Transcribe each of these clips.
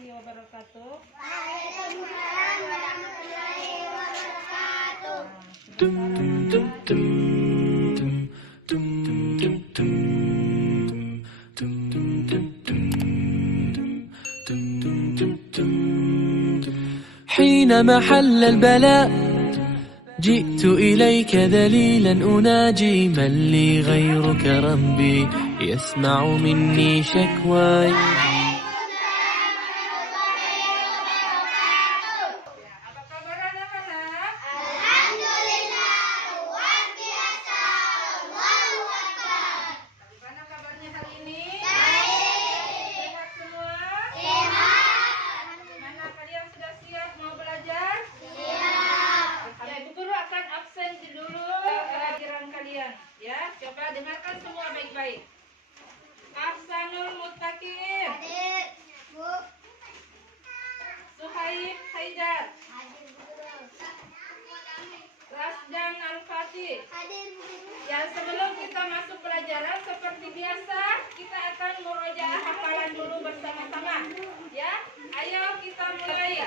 warahmatullahi wabarakatuh. Waalaikumsalam warahmatullahi wabarakatuh. حينما حل البلاء جئت إليك ذليلا أناجي من لي غيرك ربي يسمع مني شكواي. Ya, coba dengarkan semua baik-baik. Ahsanul Muttaqin. Hadir, Bu. Suhaib Haidar. Hadir, Bu. Rasdan Al-Fatih. Hadir, Bu. Ya, sebelum kita masuk pelajaran seperti biasa, kita akan murojaah hafalan dulu bersama-sama. Ya, ayo kita mulai.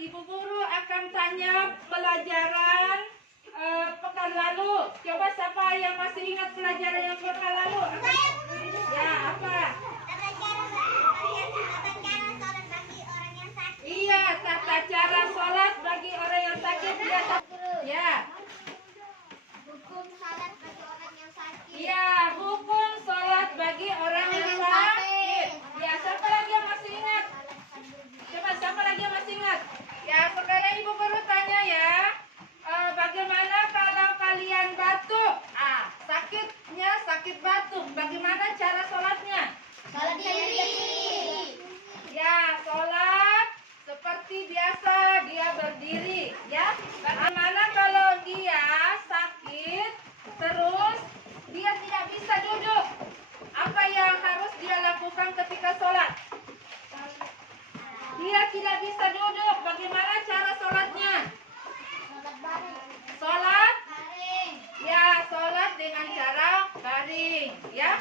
Ibu guru akan tanya pelajaran pekan lalu. Coba siapa yang masih ingat pelajaran yang pekan lalu? Ya, apa? Iya, tata cara sholat bagi orang yang sakit. Ya. Hukum salat bagi orang yang sakit. Iya, hukum sholat bagi orang yang sakit. Ya, siapa lagi yang masih ingat? Coba siapa lagi yang masih ingat? Ya, sekarang ibu guru tanya ya, bagaimana kalau kalian batuk? Sakitnya sakit batuk. Bagaimana cara sholatnya? Salat diri. Ya, sholat seperti biasa dia berdiri. Ya, bagaimana kalau dia sakit terus dia tidak bisa duduk? Apa yang harus dia lakukan ketika sholat? Dia tidak bisa duduk. Bagaimana cara sholatnya? Salat baring. Sholat? Baring. Ya, sholat dengan cara baring. Ya,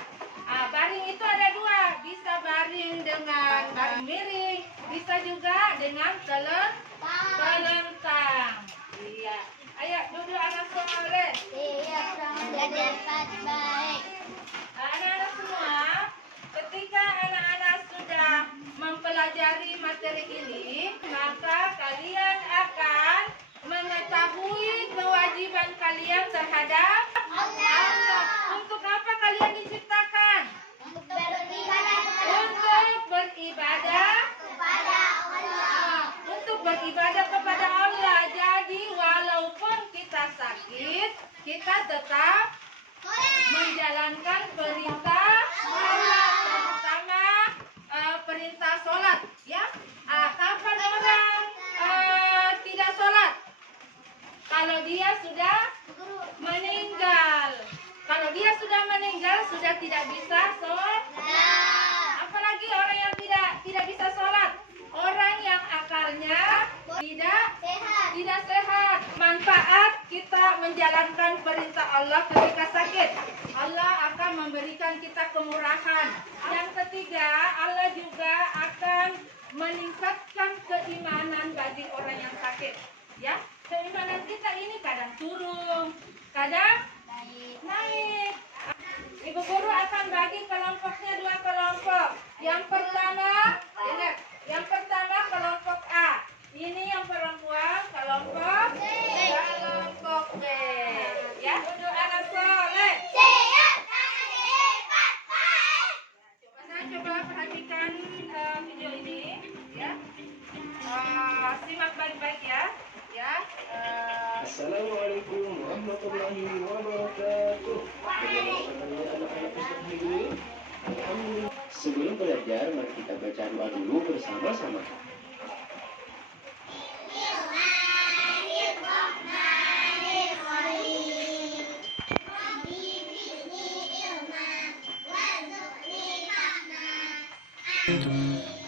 baring itu ada dua. Bisa baring dengan baring miring. Bisa juga dengan telentang. Iya. Ayo duduk anak soleh. Iya, belajar baik. Anak-anak semua, ketika anak-anak sudah mempelajari materi ini, maka kalian akan mengetahui kewajiban kalian terhadap Allah. Untuk apa kalian diciptakan? Untuk beribadah Untuk beribadah kepada Allah. Untuk beribadah kepada Allah. Jadi walaupun kita sakit, kita tetap menjalankan perintah sholat, terutama perintah sholat. Ya, kapan orang tidak sholat? Kalau dia sudah meninggal. Kalau dia sudah meninggal, sudah tidak bisa sholat. Tidak sehat. Manfaat kita menjalankan perintah Allah ketika sakit. Allah akan memberikan kita kemurahan. Yang ketiga, Allah juga akan meningkatkan keimanan bagi orang yang sakit. Ya, keimanan kita ini kadang turun, kadang naik. Ibu guru akan bagi kelompoknya 2 kelompok. Yang pertama, ingat, yang pertama kelompok A. Ini yang perempuan, kelompok B. Kelompok B. Ya, duduk anak soleh. Coba perhatikan video ini, ya. Simak baik-baik ya. Ya. Assalamualaikum warahmatullahi wabarakatuh. Alhamdulillah. Sebelum belajar, mari kita baca doa dulu bersama-sama.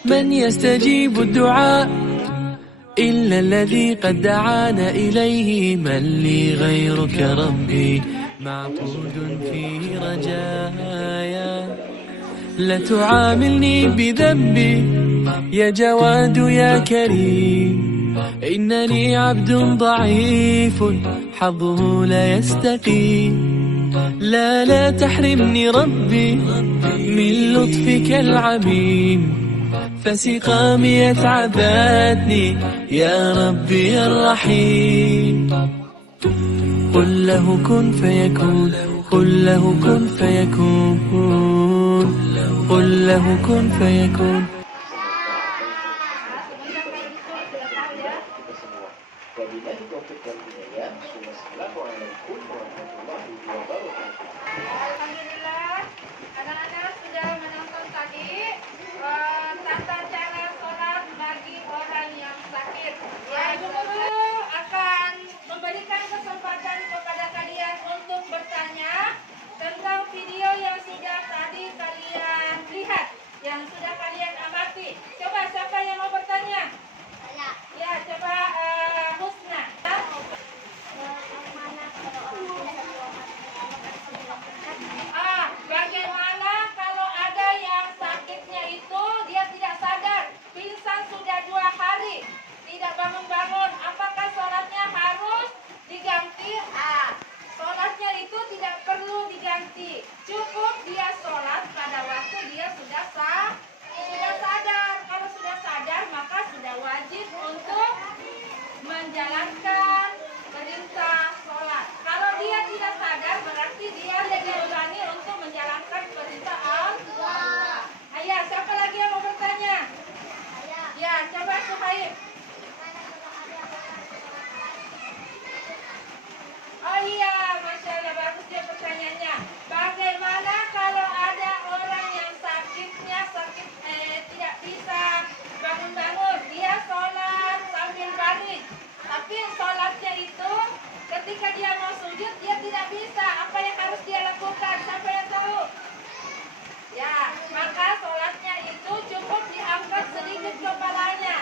من يستجيب الدعاء إلا الذي قد دعانا إليه من لي غيرك ربي معبود فيه رجايا لا تعاملني بذنبي يا جواد يا كريم إنني عبد ضعيف حظه لا يستقيم لا تحرمني ربي من لطفك العميم فسقامي أتعبتني يا ربي الرحيم قل له كن فيكون قل له كن فيكون قل له كن فيكون. Wabillahi taufiq wal hidayah. Wassalamualaikum warahmatullahi wabarakatuh. Alhamdulillah, anak-anak sudah menonton tadi tata cara sholat bagi orang yang sakit. Ya, Ibu Guru akan memberikan kesempatan kepada kalian untuk bertanya tentang video yang sudah tadi kalian lihat, yang sudah kalian amati. Coba siapa yang mau bertanya? Ya, coba Husna. Bagaimana kalau ada yang sakitnya itu dia tidak sadar, pingsan sudah 2 hari, tidak bangun-bangun, apakah sholatnya harus diganti? Sholatnya itu tidak perlu diganti, cukup dia sholat pada waktu dia sudah sadar. Kalau sudah sadar maka sudah wajib untuk menjalankan perintah sholat. Kalau dia tidak sadar berarti dia dibebani untuk menjalankan perintah Allah. Ayah, siapa lagi yang mau bertanya? Ya, coba Suhaib. Oh iya, Masya Allah, bagus dia pertanyaannya. Bagaimana kalau ada orang yang sakitnya tidak bisa bangun-bangun, dia sholat sambil baring, tapi sholatnya itu ketika dia mau sujud dia tidak bisa, apa yang harus dia lakukan? Siapa yang tahu? Ya, maka sholatnya itu cukup diangkat sedikit kepalanya.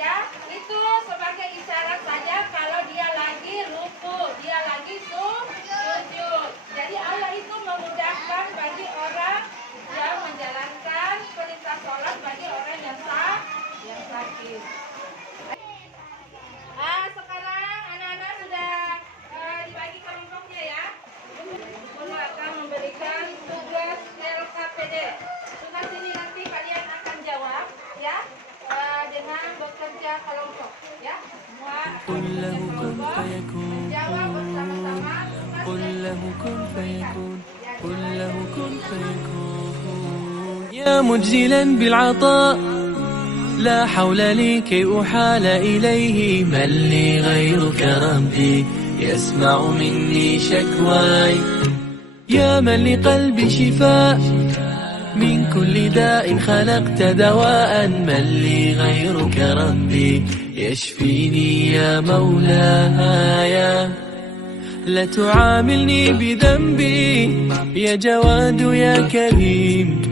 Ya, itu sebagai isyarat saja kalau dia lagi ruku, dia lagi sujud. Jadi Allah itu memudahkan bagi orang yang menjalankan perintah sholat bagi orang yang sakit. Sekarang anak-anak sudah dibagi kelompoknya ya. Guru akan memberikan tugas LKPD. Tugas ini nanti kalian akan jawab ya dengan bekerja kelompok ya. Semua قل له كن فيكون jawab bersama-sama. قل له كن فيكون قل له كن فيكون يا مجزلا بالعطاء لا حول لي كي أحال إليه من لي غيرك ربي يسمع مني شكواي يا من لقلبي شفاء من كل داء خلقت دواء من لي غيرك ربي يشفيني يا مولاي لا تعاملني بذنبي يا جواد يا كريم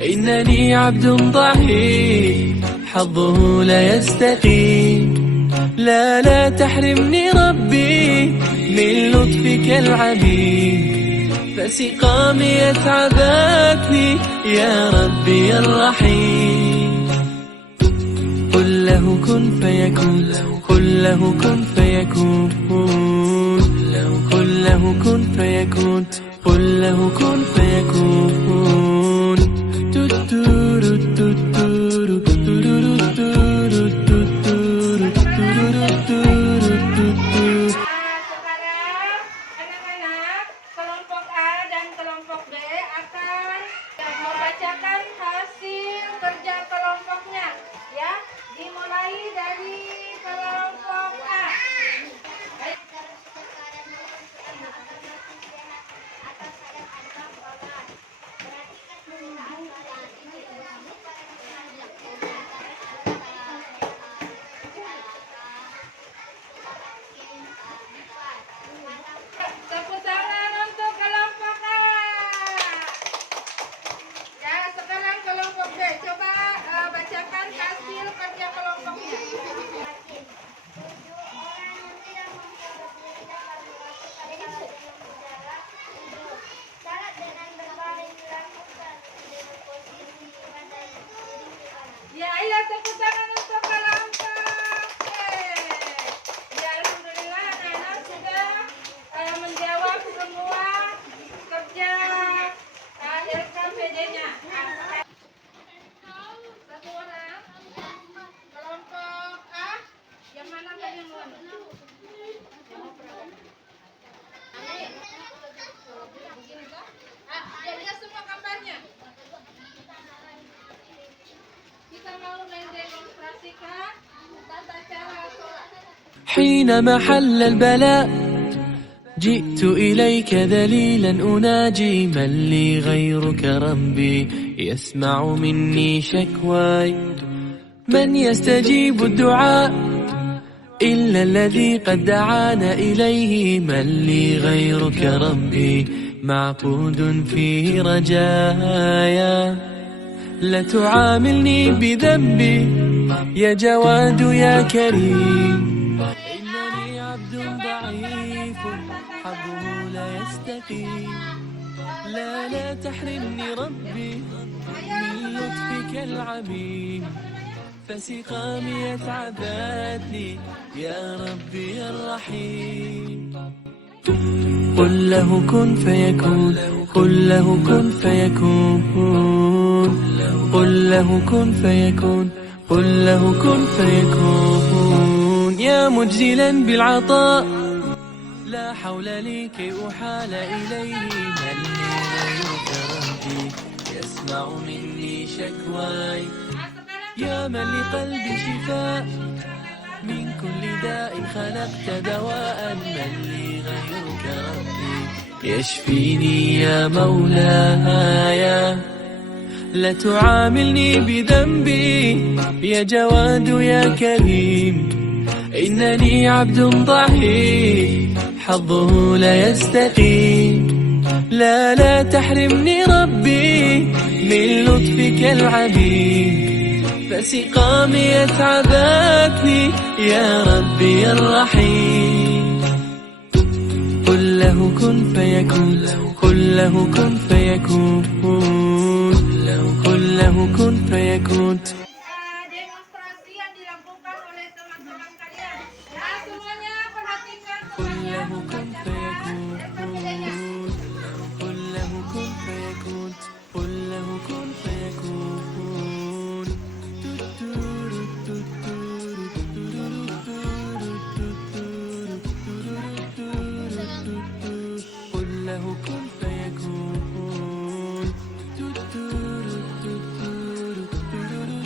إنني عبد ضعيف حظه لا يستقيم لا لا تحرمني ربي من لطفك العميم، فسقامي يتعبتني يا ربي الرحيم. قل له كن فيكون، قل له كن فيكون، قل له كن فيكون، قل له كن فيكون. تتورو تتورو تتورو تتورو تتورو تتورو تتورو. Sekarang anak-anak kelompok A dan kelompok B akan membacakan hasil kerja kelompoknya, ya. Dimulai dari kelompok A. Tepuk tangan untuk kelompok A. Ya, sekarang kelompok B. Coba bacakan hasil kerja kelompoknya. Ya, ayo tepuk tangan untuk kelompok B. Ya, alhamdulillah anak-anak sudah menjawab semua kerja LKPD-nya. Satu orang. Kelompok A. Yang mana tadi yang mau? Begini kah? Lihat semua gambarnya. Kita mau mendemonstrasikan tata cara sholat. حين محل البلاء جئت إليك ذليلا أناجي، من لي غيرك ربي يسمع مني شكواي، من يستجيب الدعاء إلا الذي قد دعانا إليه، من لي غيرك ربي معقود فيه رجايا، لا تعاملني بذنبي يا جواد يا كريم، إنني عبد ضعيف حظه لا يستقيم، لا لا تحرمني ربي من لطفك العميم، فسقامي يتعبتني يا ربي الرحيم. قل له كن فيكون، قل له كن فيكون، قل له كن فيكون، قل له كن فيكون. يا مجزلا بالعطاء لا حول لي كي أحال إليه، من لي غيرك ربي يسمع مني شكواي، يا من لقلبي شفاء من كل داء خلقت دواء، من لي غيرك ربي يشفيني يا مولاي، لا تعاملني بذنبي يا جواد يا كريم، إنني عبد ضعيف حظه لا يستقيم، لا لا تحرمني ربي من لطفك العميم، فسقامي يتعبتني يا ربي الرحيم. قل له كن فيكون، قل له كن فيكون، قل له كن فيكون. Demonstrasi yang dilakukan oleh teman-teman kalian. Ya, semuanya perhatikan قل له semuanya. كن فيكون، قل له كن فيكون، قل له كن فيكون. تتورو تتورو تتورو تتورو تتورو تتورو. قل له كن فيكون. تتورو تتورو تتورو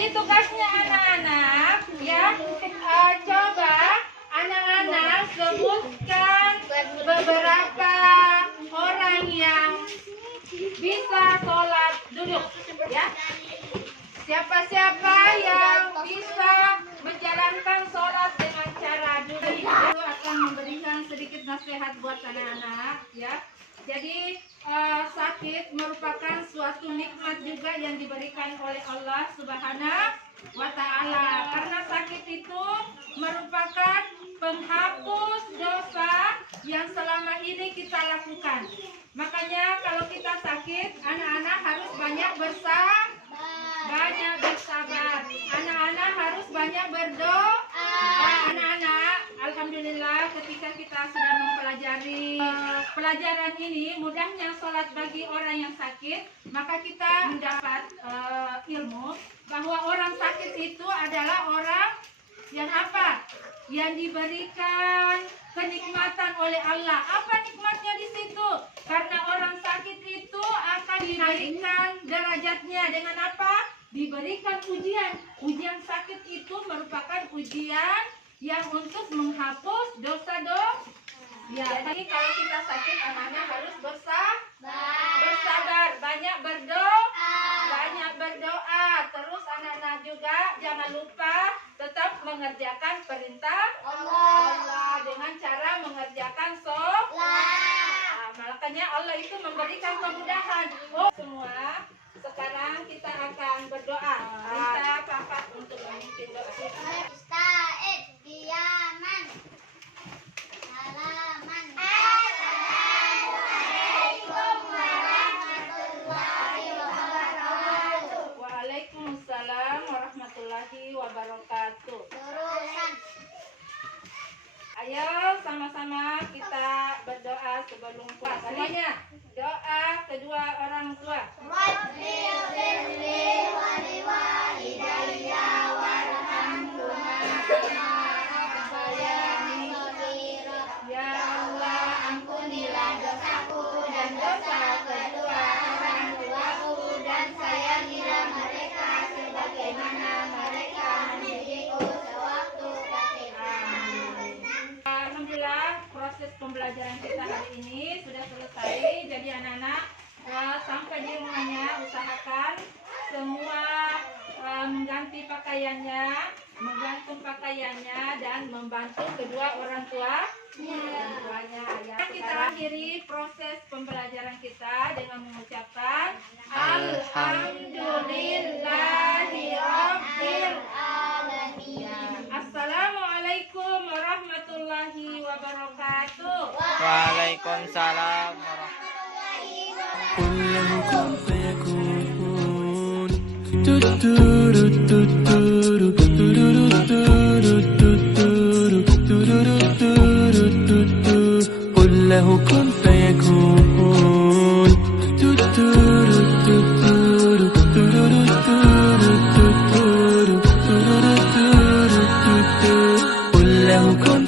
Jadi tugasnya anak-anak ya, coba anak-anak sebutkan beberapa orang yang bisa sholat duduk ya. Siapa-siapa yang bisa menjalankan sholat dengan cara duduk. Itu akan memberikan sedikit nasihat buat anak-anak ya. Jadi sakit merupakan suatu nikmat juga yang diberikan oleh Allah Subhanahu wa Ta'ala. Karena sakit itu merupakan penghapus dosa yang selama ini kita lakukan. Makanya kalau kita sakit, anak-anak harus banyak bersabar. Anak-anak harus banyak berdoa. Anak-anak, alhamdulillah ketika kita sudah mempelajari pelajaran ini, mudahnya sholat bagi orang yang sakit, maka kita mendapat ilmu bahwa orang sakit itu adalah orang yang apa? Yang diberikan kenikmatan oleh Allah. Apa nikmatnya di situ? Karena orang sakit itu akan dinaikkan derajatnya dengan apa? Diberikan ujian. Ujian sakit itu merupakan ujian yang untuk menghapus dosa-dosa. Ya, jadi kalau kita sakit, anak-anak harus bersabar, banyak berdoa. Terus anak-anak juga jangan lupa tetap mengerjakan perintah Allah dengan cara mengerjakan sholat. Makanya Allah itu memberikan kemudahan. Semua sekarang kita akan berdoa. Minta Papa untuk memimpin doa. Ustaz Diaman. Salaman. Waalaikumsalam warahmatullahi wabarakatuh. Terusan. Ayo sama-sama kita berdoa sebelum puasa. Semuanya doa kedua orang tua. Rabbighfirli wa liwalidayya warhamhuma kama rabbayani shaghira. Ya Allah, Ampunilah dosaku dan dosa kedua orang tuaku, dan sayangilah mereka sebagaimana mereka mendidikku sewaktu kecil. alhamdulillah proses pembelajaran kita hari ini sudah selesai. Jadi anak-anak sampai di rumahnya usahakan semua mengganti pakaiannya, menggantung pakaiannya, dan membantu kedua orang tuanya. Ya, kita akhiri proses pembelajaran kita dengan mengucapkan Alhamdulillahirabbil alamin. Assalamualaikum warahmatullahi wabarakatuh. Waalaikumsalam warahmatullahi قل له كن فيكون تتورو تتورو تتورو تتورو تتورو تتورو تتورو. قل له كن فيكون تتورو تتورو تتورو تتورو تتورو تتورو. قل له كن